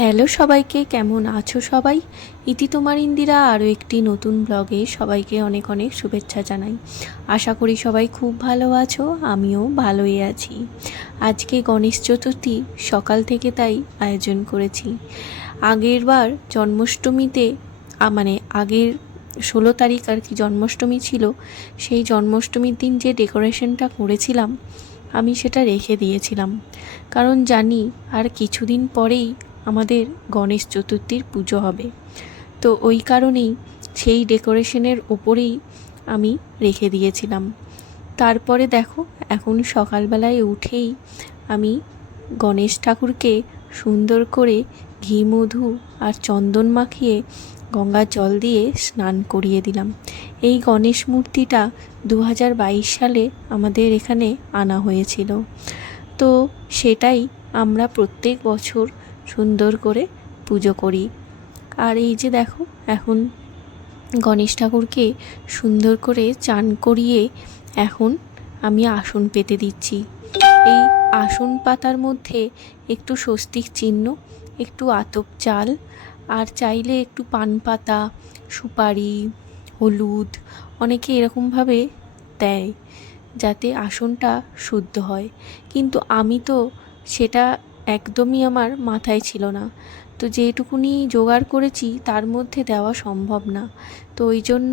Hello সবাইকে, কেমন আছো সবাই? ইতি তোমার ইন্দিরা আরও একটি নতুন ব্লগে সবাইকে অনেক অনেক শুভেচ্ছা জানাই। আশা করি সবাই খুব ভালো আছো, আমিও ভালোই আছি। আজকে গণেশ চতুর্থী, সকাল থেকে তাই আয়োজন করেছি। আগের বার জন্মাষ্টমীতে মানে আগের 16 তারিখ আর কি জন্মাষ্টমী ছিল, সেই জন্মাষ্টমীর দিন যে ডেকোরেশনটা করেছিলাম আমি সেটা রেখে দিয়েছিলাম, কারণ জানি আর কিছুদিন পরেই আমাদের গণেশ চতুর্থীর পুজো হবে। তো ওই কারণেই সেই ডেকোরেশনের ওপরেই আমি রেখে দিয়েছিলাম। তারপরে দেখো, এখন সকালবেলায় উঠেই আমি গণেশ ঠাকুরকে সুন্দর করে ঘি মধু আর চন্দন মাখিয়ে গঙ্গার জল দিয়ে স্নান করিয়ে দিলাম। এই গণেশ মূর্তিটা 2022 সালে আমাদের এখানে আনা হয়েছিল। তো সেটাই আমরা প্রত্যেক বছর সুন্দর করে পুজো করি। আর এই যে দেখো, এখন গণেশ ঠাকুরকে সুন্দর করে চান করিয়ে এখন আমি আসন পেতে দিচ্ছি। এই আসন পাতার মধ্যে একটু স্বস্তিক চিহ্ন, একটু আতপ চাল, আর চাইলে একটু পান পাতা, সুপারি, হলুদ অনেকে এরকমভাবে দেয় যাতে আসনটা শুদ্ধ হয়। কিন্তু আমি তো সেটা একদমই আমার মাথায় ছিল না। তো যেটুকুনি জোগাড় করেছি তার মধ্যে দেওয়া সম্ভব না। তো ওই জন্য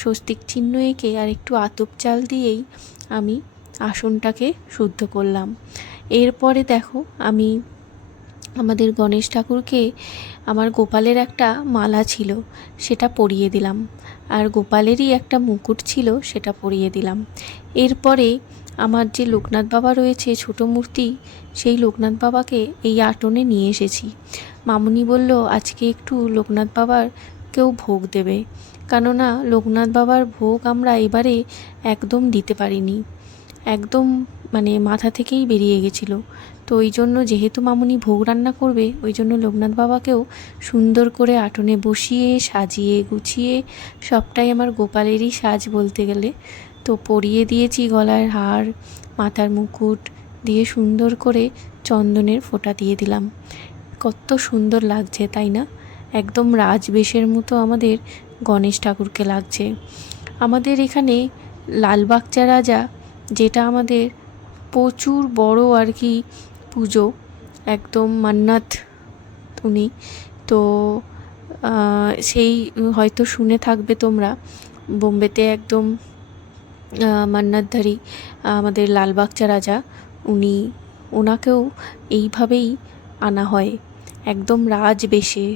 স্বস্তিক চিহ্ন এঁকে আর একটু আতপ চাল দিয়েই আমি আসনটাকে শুদ্ধ করলাম। এরপরে দেখো, আমি আমাদের গণেশ ঠাকুরকে আমার গোপালের একটা মালা ছিল সেটা পরিয়ে দিলাম, আর গোপালেরই একটা মুকুট ছিল সেটা পরিয়ে দিলাম। এরপরে আমার যে লোকনাথ বাবা রয়েছে ছোট মূর্তি, সেই লোকনাথ বাবাকে এই আটনে নিয়ে এসেছি। মামুনি বলল আজকে একটু লোকনাথ বাবার কেউ ভোগ দেবে, কেননা লোকনাথ বাবার ভোগ আমরা এবারে একদম দিতে পারিনি, একদম মানে মাথা থেকেই বেরিয়ে গেছিলো। তো ওই জন্য যেহেতু মামুনি ভোগ রান্না করবে, ওই জন্য লোকনাথ বাবাকেও সুন্দর করে আটনে বসিয়ে সাজিয়ে গুছিয়ে, সবটাই আমার গোপালেরই সাজ বলতে গেলে, তো পরিয়ে দিয়েছি গলার হার, মাথার মুকুট দিয়ে সুন্দর করে চন্দনের ফোঁটা দিয়ে দিলাম। কত সুন্দর লাগছে তাই না? একদম রাজবেশের মতো আমাদের গণেশ ঠাকুরকে লাগছে। আমাদের এখানে লালবাগচা রাজা, যেটা আমাদের প্রচুর বড় আর কি পুজো, একদম মান্নাত উনি, তো সেই হয়তো শুনে থাকবে তোমরা, বোম্বেতে একদম মান্নাতধারী আমাদের লালবাগচা রাজা, ওনাকেও এইভাবেই আনা হয়, একদম রাজবেশে,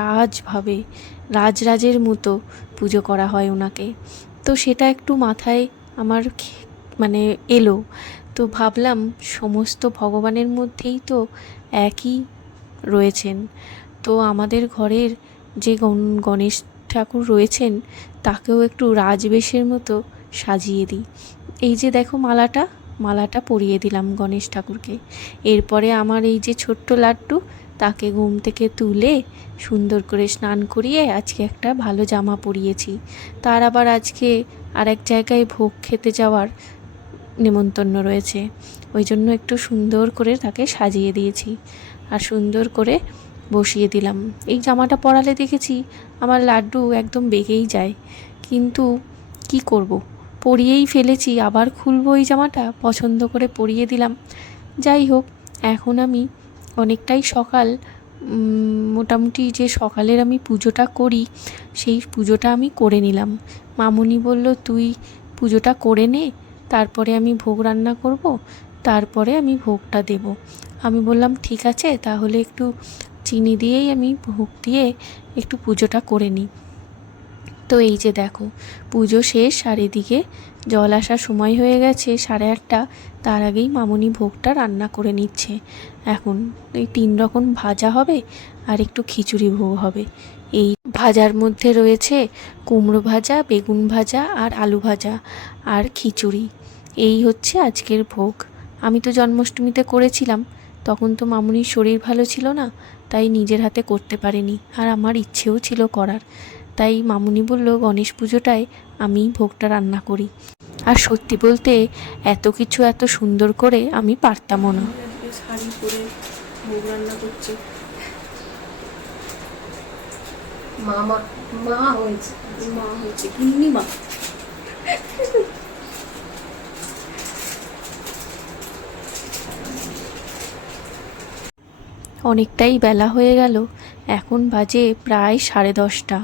রাজভাবে, রাজরাজের মতো পুজো করা হয় ওনাকে। তো সেটা একটু মাথায় আমার মানে এলো, তো ভাবলাম সমস্ত ভগবানের মধ্যেই তো একই রয়েছেন, তো আমাদের ঘরের যে গণেশ ঠাকুর রয়েছেন তাকেও একটু রাজবেশের মতো সাজিয়ে দিই। এই যে দেখো, মালাটা পরিয়ে দিলাম গণেশ ঠাকুরকে। এরপরে আমার এই যে ছোট্ট লাড্ডু, তাকে ঘুম থেকে তুলে সুন্দর করে স্নান করিয়ে আজকে একটা ভালো জামা পরিয়েছি। তার আবার আজকে আর এক জায়গায় ভোগ খেতে যাওয়ার নেমন্তন্ন রয়েছে, ওই জন্য একটু সুন্দর করে তাকে সাজিয়ে দিয়েছি আর সুন্দর করে বসিয়ে দিলাম। এই জামাটা পরালে দেখেছি আমার লাড্ডু একদম বেগেই যায়, কিন্তু কি করব, পরিয়েই ফেলেছি, আবার খুলবো এই জামাটা, পছন্দ করে পরিয়ে দিলাম। যাই হোক, এখন আমি অনেকটাই সকাল, মোটামুটি যে সকালের আমি পুজোটা করি সেই পুজোটা আমি করে নিলাম। মামুনি বলল তুই পুজোটা করে নে, তারপরে আমি ভোগ রান্না করব, তারপরে আমি ভোগটা দেব। আমি বললাম ঠিক আছে, তাহলে একটু চিনি দিয়েই আমি ভোগ দিয়ে একটু পুজোটা করে নিই। তো এই যে দেখো, পুজো শেষ আর এদিকে জল আসার সময় হয়ে গেছে 8:30, তার আগেই মামুনি ভোগটা রান্না করে নিচ্ছে। এখন এই 3 রকম ভাজা হবে আর একটু খিচুড়ি ভোগ হবে। এই ভাজার মধ্যে রয়েছে কুমড়ো ভাজা, বেগুন ভাজা আর আলু ভাজা আর খিচুড়ি। এই হচ্ছে আজকের ভোগ। আমি তো জন্মাষ্টমীতে করেছিলাম, তখন তো মামুনির শরীর ভালো ছিল না, তাই নিজের হাতে করতে পারিনি, আর আমার ইচ্ছেও ছিল করার, তাই মামুনি বলল গণেশ পুজোটায় আমি ভোগটা রান্না করি। আর সত্যি বলতে এত কিছু এত সুন্দর করে আমি পারতামও না। শাড়ি পরে ভোগ রান্না করছি, মামা মা হয়েছে, মা হয়েছে, গিন্নি মা। অনেকটাই বেলা হয়ে গেল, এখন বাজে প্রায় 10:30।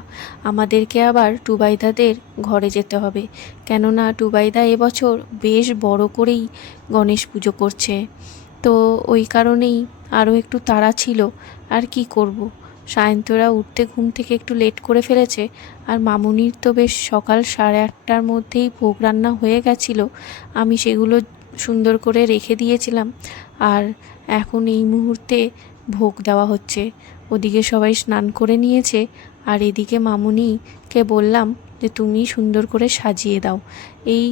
আমাদেরকে আবার টুবাইদাদের ঘরে যেতে হবে, কেননা টুবাইদা এবছর বেশ বড় করেই গণেশ পুজো করছে। তো ওই কারণেই আরও একটু তাড়া ছিল। আর কি করব, সায়ন্তরা উঠতে ঘুম থেকে একটু লেট করে ফেলেছে। আর মামুনির তো বেশ সকাল 8:30টার মধ্যেই ভোগ রান্না হয়ে গেছিলো, আমি সেগুলো সুন্দর করে রেখে দিয়েছিলাম। আর এখন এই মুহূর্তে ভোগ দেওয়া হচ্ছে। ওদিকে সবাই স্নান করে নিয়েছে, আর এদিকে মামুনিকে বললাম যে তুমি সুন্দর করে সাজিয়ে দাও। এই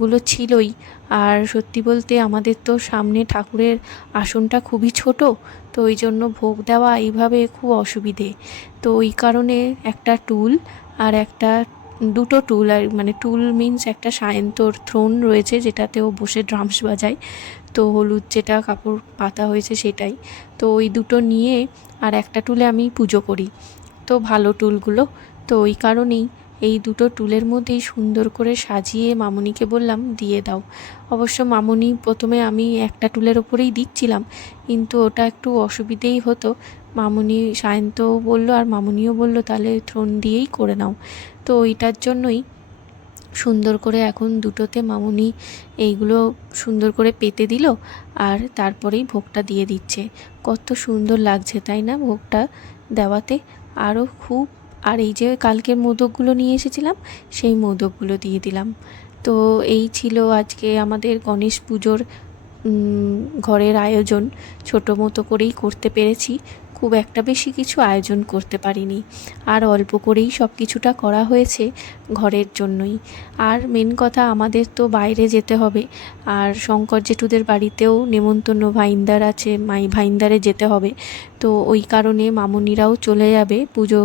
গুলো ছিলই। আর সত্যি বলতে আমাদের তো সামনে ঠাকুরের আসনটা খুবই ছোট, তো ওই জন্য ভোগ দেওয়া এইভাবে খুব অসুবিধে। তো ওই কারণে একটা টুল আর একটা দুটো টুল, আর মানে টুল মিন্স একটা সায়ন্তর থ্রোন রয়েছে যেটাতেও বসে ড্রামস বাজায়, তো হলুদ যেটা কাপড় পাতা হয়েছে সেটাই। তো ওই দুটো নিয়ে আর একটা টুলে আমি পুজো করি, তো ভালো টুলগুলো। তো ওই কারণেই এই দুটো টুলের মধ্যেই সুন্দর করে সাজিয়ে মামুনিকে বললাম দিয়ে দাও। অবশ্য মামুনি প্রথমে আমি একটা টুলের ওপরেই দিচ্ছিলাম, কিন্তু ওটা একটু অসুবিধেই হতো। মামুনি সায়ন্তও বললো আর মামুনিও বললো তাহলে থ্রোন দিয়েই করে নাও। তো ওইটার জন্যই সুন্দর করে এখন দুটোতে মামুনি এইগুলো সুন্দর করে পেতে দিল, আর তারপরেই ভোগটা দিয়ে দিচ্ছে। কত সুন্দর লাগছে তাই না ভোগটা দেওয়াতে, আরও খুব। আর এই যে কালকের মোদকগুলো নিয়ে এসেছিলাম, সেই মোদকগুলো দিয়ে দিলাম। তো এই ছিল আজকে আমাদের গণেশ পুজোর ঘরের আয়োজন। ছোটো মতো করেই করতে পেরেছি, খুব একটা বেশি কিছু আয়োজন করতে পারিনি। আর অল্প করেই সব কিছুটা করা হয়েছে ঘরের জন্যই। আর মেন কথা, আমাদের তো বাইরে যেতে হবে, আর শঙ্কর জেঠুদের বাড়িতেও নেমন্তন্ন ভাইন্দার আছে, ভাইন্দারে যেতে হবে। তো ওই কারণে মামুনিরাও চলে যাবে, পুজো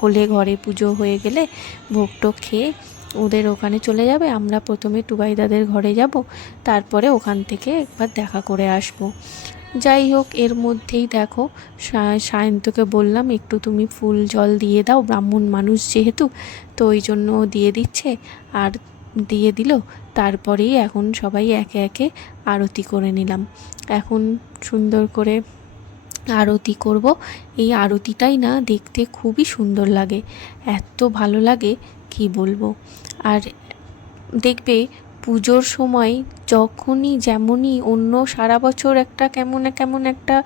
হলে ঘরে পুজো হয়ে গেলে ভোগ টোগ খেয়ে ওদের ওখানে চলে যাবে। আমরা প্রথমে টুবাইদাদের ঘরে যাব, তারপরে ওখান থেকে একবার দেখা করে আসব। যাই হোক, এর মধ্যেই দেখো সায়ন্তকে বললাম একটু তুমি ফুল জল দিয়ে দাও, ব্রাহ্মণ মানুষ যেহেতু, তো ওই জন্য দিয়ে দিচ্ছে। আর দিয়ে দিল, তারপরেই এখন সবাই একে একে আরতি করে নিলাম। এখন সুন্দর করে আরতি করব। এই আরতিটাই না দেখতে খুবই সুন্দর লাগে, এত ভালো লাগে কি বলবো। আর দেখবে পুজোর সময় যখনই যেমনই অন্য সারা বছর একটা কেমন একটা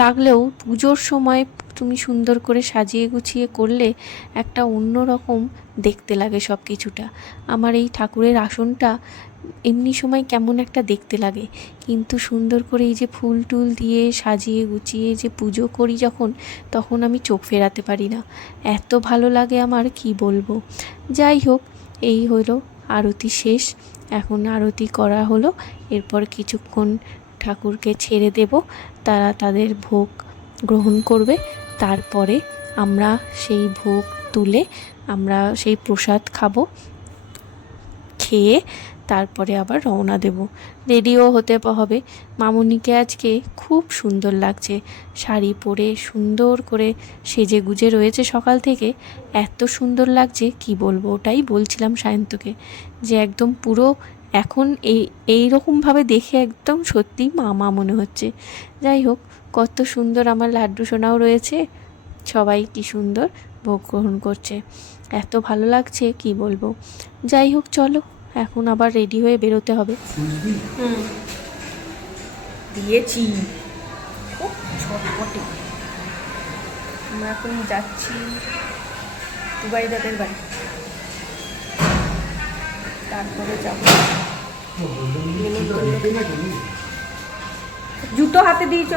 লাগলেও পুজোর সময় তুমি সুন্দর করে সাজিয়ে গুছিয়ে করলে একটা অন্য রকম দেখতে লাগে সব কিছুটা। আমার এই ঠাকুরের আসনটা এমনি সময় কেমন একটা দেখতে লাগে, কিন্তু সুন্দর করে এই যে ফুল টুল দিয়ে সাজিয়ে গুছিয়ে যে পুজো করি যখন, তখন আমি চোখ ফেরাতে পারি না, এত ভালো লাগে আমার কি বলবো। যাই হোক, এই হলো আরতি শেষ। এখন আরতি করা হলো, এরপর কিছুক্ষণ ঠাকুরকে ছেড়ে দেব, তারা তাদের ভোগ গ্রহণ করবে। তারপরে আমরা সেই ভোগ তুলে আমরা সেই প্রসাদ খাবো, খেয়ে তারপরে আবার রওনা দেব। রেডিও হতে হবে। মামুনিকে আজকে খুব সুন্দর লাগছে, শাড়ি পরে সুন্দর করে সেজে গুজে রয়েছে সকাল থেকে, এত সুন্দর লাগছে কি বলবো। ওটাই বলছিলাম সায়ন্তকে যে একদম পুরো এখন এইরকমভাবে দেখে একদম সত্যিই মামা মনে হচ্ছে। যাই হোক, কত সুন্দর আমার লাড্ডু সোনাও রয়েছে, সবাই কি সুন্দর ভোগ গ্রহণ করছে, এত ভালো লাগছে কি বলবো। যাই হোক, চলো এখন আবার রেডি হয়ে বেরোতে হবে। দিয়েছি খুব ছটপটে। আমরা এখন যাচ্ছি টুবাইদাদের বাড়ি, তারপরে যাব। জুতো হাতে দিয়েছ?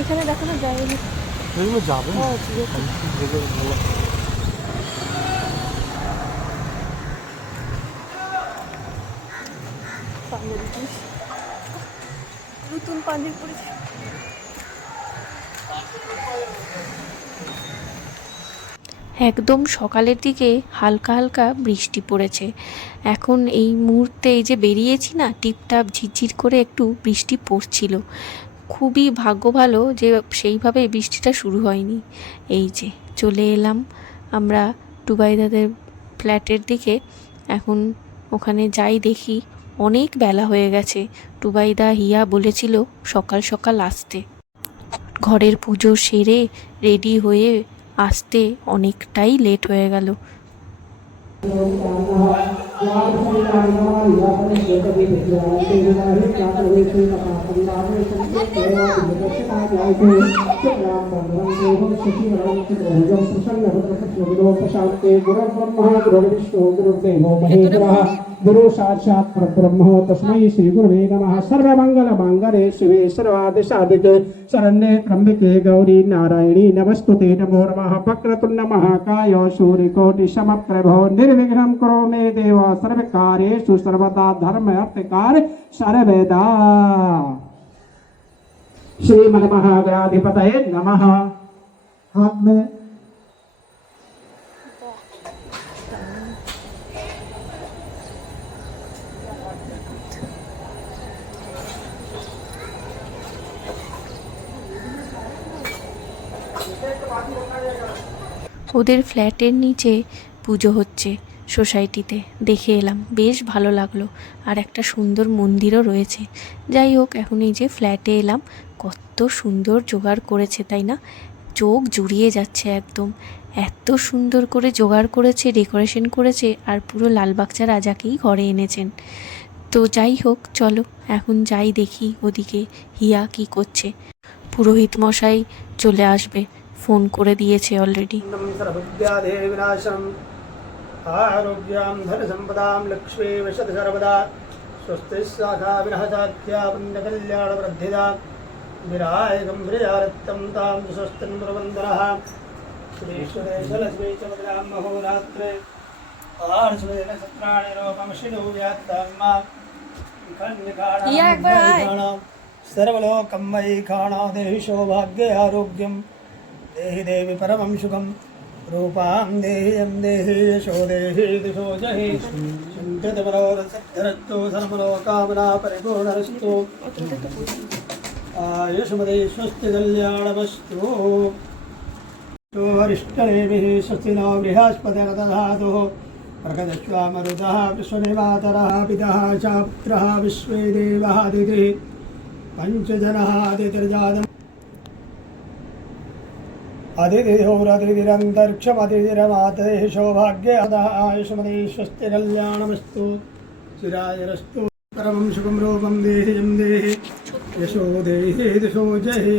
এখানে দেখানো যায়নি, যাবে নতুন পাঞ্জাবি পরেছি। একদম সকালের দিকে হালকা হালকা বৃষ্টি পড়েছে। এখন এই মুহূর্তে এই যে বেরিয়েছি না, টিপটাপ ঝিরঝির করে একটু বৃষ্টি পড়ছিল। খুবই ভাগ্য ভালো যে সেইভাবে বৃষ্টিটা শুরু হয়নি। এই যে চলে এলাম আমরা টুবাইদাদের ফ্ল্যাটের দিকে। এখন ওখানে যাই দেখি অনেক বেলা হয়ে গেছে। টুবাইদা হিয়া বলেছিল সকাল সকাল আসতে। ঘরের পুজো সেরে রেডি হয়ে আসতে অনেকটাই লেট হয়ে গেল। गुरु साक्षात् परब्रह्म तस्मै श्री गुरुवे नमः। सर्वमंगल मांगल्ये शिवे सर्वार्थ साधिके शरण्ये त्र्यंबके गौरी नारायणी नमस्तुते। नमो नमः। वक्रतुंड महाकाय सूर्यकोटि समप्रभ निर्विघ्नं कुरु मे देव सर्वकार्येषु सर्वदा धर्म अर्थ कार्य सर्वदा। श्रीमन्महागणाधिपतये नमः। हाथ में ওদের ফ্ল্যাটের নিচে পুজো হচ্ছে সোসাইটিতে, দেখে এলাম, বেশ ভালো লাগলো। আর একটা সুন্দর মন্দিরও রয়েছে। যাই হোক, এখন এই যে ফ্ল্যাটে এলাম, কত সুন্দর জোগাড় করেছে তাই না? চোখ জুড়িয়ে যাচ্ছে একদম। এত সুন্দর করে জোগাড় করেছে, ডেকোরেশন করেছে, আর পুরো লালবাগচা রাজাকেই ঘরে এনেছেন। তো যাই হোক, চলো এখন যাই দেখি ওদিকে হিয়া কি করছে। পুরোহিত মশাই চলে আসবে, ফোন করে দিয়েছে অলরেডি। आरोग्यां धन संपदां लक्ष्मी वशत सर्वदा स्वस्ति शाखा विरहजात्या पुण्यकल्याण वृद्धिदा विराय गंभीरयारत्तं तां स्वस्तिं प्रवन्दनः श्रीश्वरे जलस्मै च वदां महोरात्रे आर्श्वे नक्षत्राणि रूपं शिरो व्यात्ताम्मा खण्डिकाणां सर्वलोकं मयि खाणा देहि सौभाग्ये आरोग्यं देहि देवी परमं सुखं रूपां देह्यं देहि यशो देहि दिशो जहि चिन्तितमनोरथसिद्धिरस्तु सर्वलोकामना परिपूर्णरस्तु आयुष्मदे स्वस्ति कल्याणमस्तु वरिष्ठदेभिः स्वस्ति नो बृहस्पतिर्दधातुः प्रकटश्वामरुतः विश्वनिर्मातरः पितः च पुत्रः विश्वे देवः दितिः पञ्चजनः दितिर्जातम् अतिथिहोरतिथिरन्तरिक्षमतिथिरमातेः सौभाग्ये अतः आयुष्मदे स्वस्ति कल्याणमस्तु चिरायरस्तु परमं सुखं रूपं देह्यं देहि यशो देहि दिशो जहि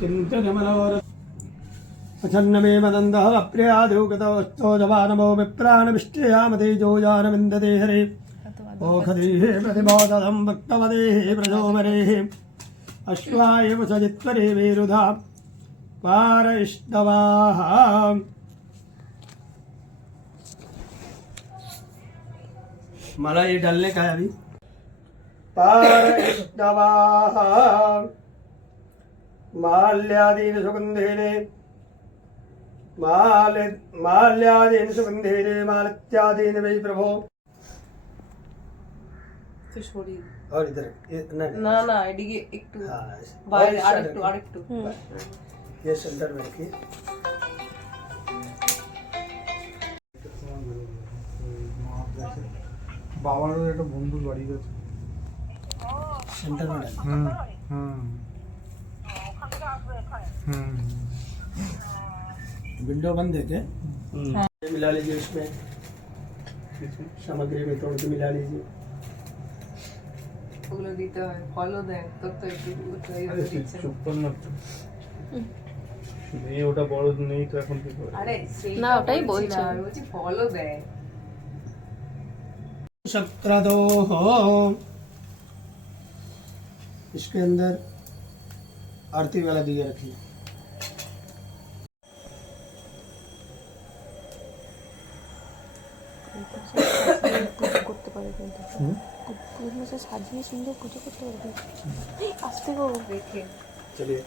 चिन्तनमनोरथ अचन्नमे मदन्तः अप्रियादो गतोऽस्तो जवानमो विप्राणविष्टयामतेजो जानविन्दते हरे ओखदेः प्रतिबोधं भक्तवदेः प्रजोमरेः अश्वाय वसजित्वरे वेरुधा पारैष्णवाः माला ये डालने का है अभी। पारैष्णवाः माल्यादीन सुगन्धेने माल्यादीन सुगन्धेने मालत्यादीन वै प्रभो। और इधर ना ना एडिगे एकटू बाहर आरेक्टू ये सेंटर में रखिए। বাবারও একটা বন্ধুর বাড়ি আছে সেন্টার में। विंडो बंद है क्या? मिला लीजिए इसमें सामग्री में तोड़ के मिला लीजिए। ওগুলো দিতে হয়, ফলও দেয় তোর তো একটু চুপ কর না। এই ওটা বড় নেই তো এখন কি করে? আরে না, ওটাই বলছি, আমি বলছি ফলও দেয়। शक्रदो हो इसके अंदर आरती वाला दिया रखिए। করতে পারে কিন্তু সাজিয়ে সুন্দর পুজো করতে পারবে। আসতে গো রেখে चलिए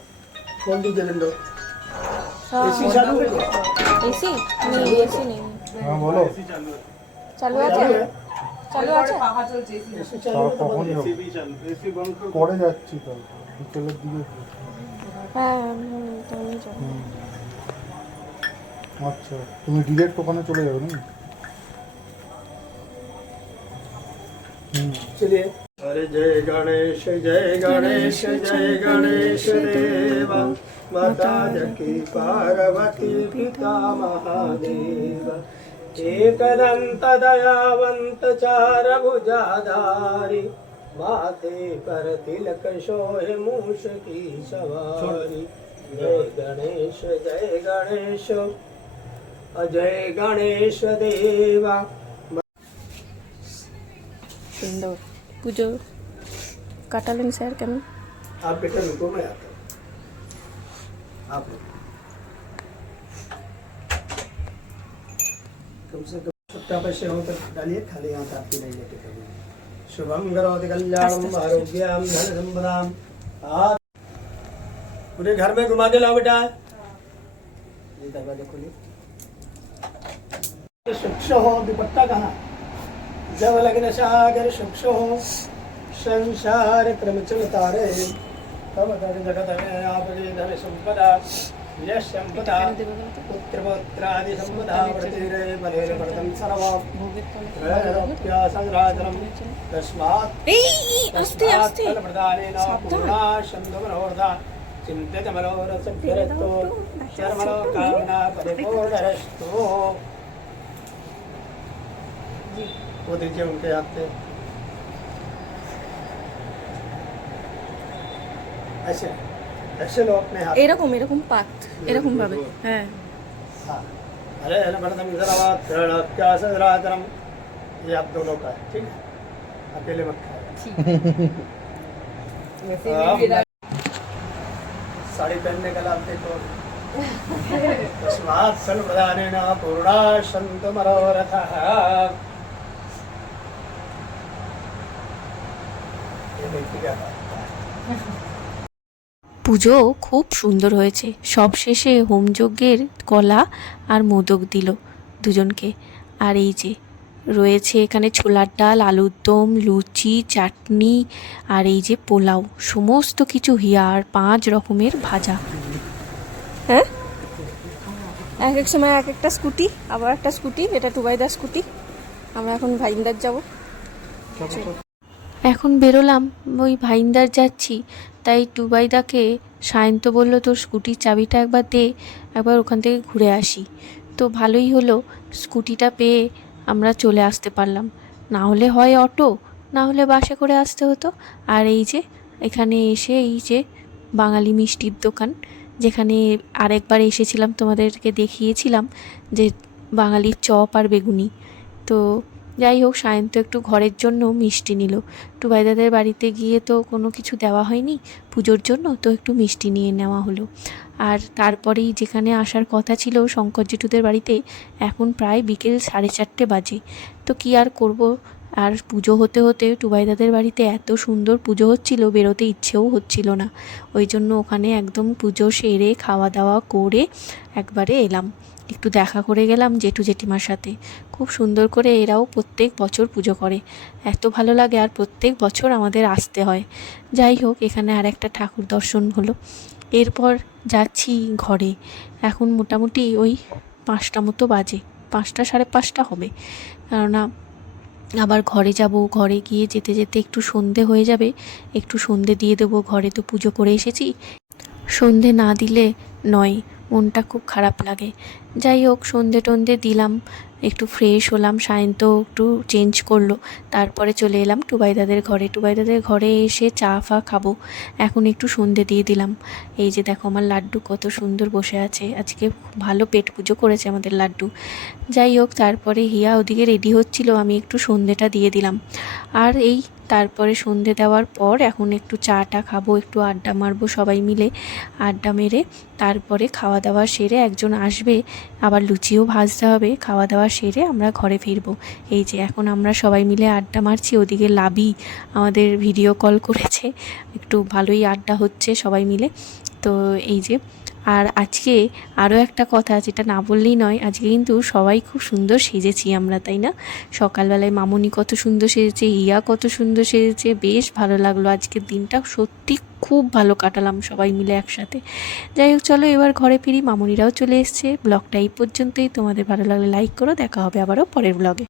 कौन दीजिए विंडो एसी चालू है? एसी नहीं, एसी नहीं। हाँ बोलो। चालू আছে? চালু আছে? তাও কখনই হবে। পরে যাচ্ছি তো বিকেলের দিকে। হ্যাঁ তাহলে যাবো। আচ্ছা তুমি ডিরেক্ট ওখানে চলে যাবে নাকি? चलिए अरे जय गणेश जय गणेश देवा माता जकी पार्वती पिता महादेव एकदंत दयावंत चार भुजाधारी माथे पर तिलक शोहे मूष की सवारी जय गणेश अजय गणेश देवा। সুন্দর পুজো কাটালেন স্যার কেমন? आप बेटा रुको मैं आता हूँ। आप कम से कम छुट्टा पैसे हो तो डालिए, खाली यहाँ पे आपकी नहीं लेके कभी। शुभम करोति कल्याणम आरोग्यम धन संपदाम। आप पूरे घर में घुमा के लाओ बेटा। ये दरवाजा खोलिए। शुक्ष हो दुपट्टा कहाँ? जब लग्न सागर शुक्ष हो संसार क्रम चलता रहे तब धन जगत में आपके धन संपदा यश संपदा पुत्र पुत्रादि संपदा बढ़ती रहे बलेर वर्धन सर्वा संराजनम तस्मात् আস্তে আস্তে प्रदानेन पूर्णा शंद मनोरथा चिंतित मनोरथ फिरतो चर्मनो कामना परिपूर्णरस्तु। वो दीजिए उनके हाथ पे ऐसे ऐसे लो अपने हाथ। এরকম এরকম পাত এরকম ভাবে হ্যাঁ हाँ। अरे भरतम जरावात क्या सदरातरम ये आप दोनों का है, ठीक है? अकेले मत खाओ। साड़ी पहनने का लाभ देखो। तस्मात् सर्वप्रधानेन पूर्णा सन्तु मनोरथः। ये देखिए क्या बात है। পুজো খুব সুন্দর হয়েছে। সব শেষে হোমযজ্ঞের কলা আর মোদক দিল দুজনকে। আর এই যে রয়েছে এখানে ছোলার ডাল, আলুর দম, লুচি, চাটনি আর এই যে পোলাও, সমস্ত কিছু হিয়া আর 5 রকমের ভাজা। হ্যাঁ এক এক সময় এক একটা স্কুটি, আবার একটা স্কুটি, এটা টুবাইদার স্কুটি। আমরা এখন ভাইন্দার যাব। এখন বেরোলাম, ওই ভাইন্দার যাচ্ছি। তাই টুবাইদাকে সায়ন্ত বলল তোর স্কুটির চাবিটা একবার দে, একবার ওখান থেকে ঘুরে আসি। তো ভালোই হলো, স্কুটিটা পেয়ে আমরা চলে আসতে পারলাম। না হলে হয় অটো, না হলে বাসে করে আসতে হতো। আর এই যে এখানে এসে এই যে বাঙালি মিষ্টির দোকান, যেখানে আরেকবার এসেছিলাম তোমাদেরকে দেখিয়েছিলাম যে বাঙালির চপ আর বেগুনি। তো যাই হোক, সায়ন্ত একটু ঘরের জন্য মিষ্টি নিল। টুবাইদাদের বাড়িতে গিয়ে তো কোনো কিছু দেওয়া হয়নি পুজোর জন্য, তো একটু মিষ্টি নিয়ে নেওয়া হলো। আর তারপরেই যেখানে আসার কথা ছিল শঙ্কর জেঠুদের বাড়িতে, এখন প্রায় বিকেল 4:30 বাজে। তো কি আর করব, আর পুজো হতে হতে টুবাইদাদের বাড়িতে এত সুন্দর পুজো হচ্ছিল, বেরোতে ইচ্ছেও হচ্ছিল না। ওই জন্য ওখানে একদম পুজো সেরে খাওয়া দাওয়া করে একবারে এলাম। একটু দেখা করে গেলাম জেঠু জেঠিমার সাথে। খুব সুন্দর করে এরাও প্রত্যেক বছর পুজো করে, এত ভালো লাগে। আর প্রত্যেক বছর আমাদের আসতে হয়। যাই হোক, এখানে আর একটা ঠাকুর দর্শন হলো। এরপর যাচ্ছি ঘরে। এখন মোটামুটি ওই 5টা মতো বাজে, 5টা 5:30 হবে। কেননা আবার ঘরে যাব, ঘরে গিয়ে যেতে যেতে একটু সন্ধে হয়ে যাবে, একটু সন্ধে দিয়ে দেবো। ঘরে তো পুজো করে এসেছি, সন্ধে না দিলে নয়, মনটা খুব খারাপ লাগে। যাই হোক, সন্ধে টন্ধে দিলাম, একটু ফ্রেশ হলাম, সায়ন্ত একটু চেঞ্জ করলো। তারপরে চলে এলাম টুবাইদাদের ঘরে। টুবাইদাদের ঘরে এসে চা ফা খাবো। এখন একটু সন্ধে দিয়ে দিলাম। এই যে দেখো আমার লাড্ডু কত সুন্দর বসে আছে, আজকে ভালো পেট পুজো করেছে আমাদের লাড্ডু। যাই হোক, তারপরে হিয়া ওদিকে রেডি হচ্ছিল, আমি একটু সন্ধেটা দিয়ে দিলাম। আর এই তারপরে সন্ধে দেওয়ার পর এখন একটু চাটা খাবো, একটু আড্ডা মারবো সবাই মিলে। আড্ডা মেরে তারপরে খাওয়া দাওয়া সেরে, একজন আসবে আবার লুচিও ভাজতে হবে, খাওয়া দাওয়া সেরে আমরা ঘরে ফিরবো। এই যে এখন আমরা সবাই মিলে আড্ডা মারছি। ওদিকে লাবি আমাদের ভিডিও কল করেছে, একটু ভালোই আড্ডা হচ্ছে সবাই মিলে। তো এই যে আর আজকে আরও একটা কথা, যেটা না বললেই নয়, আজকে কিন্তু সবাই খুব সুন্দর সেজেছি আমরা, তাই না? সকালবেলায় মামুনি কত সুন্দর সেজেছে, হিয়া কত সুন্দর সেজেছে, বেশ ভালো লাগলো। আজকের দিনটা সত্যি খুব ভালো কাটালাম সবাই মিলে একসাথে। যাই হোক, চলো এবার ঘরে ফিরি, মামুনিরাও চলে এসছে। ব্লগটা এই পর্যন্তই। তোমাদের ভালো লাগলে লাইক করো, দেখা হবে আবারও পরের ব্লগে।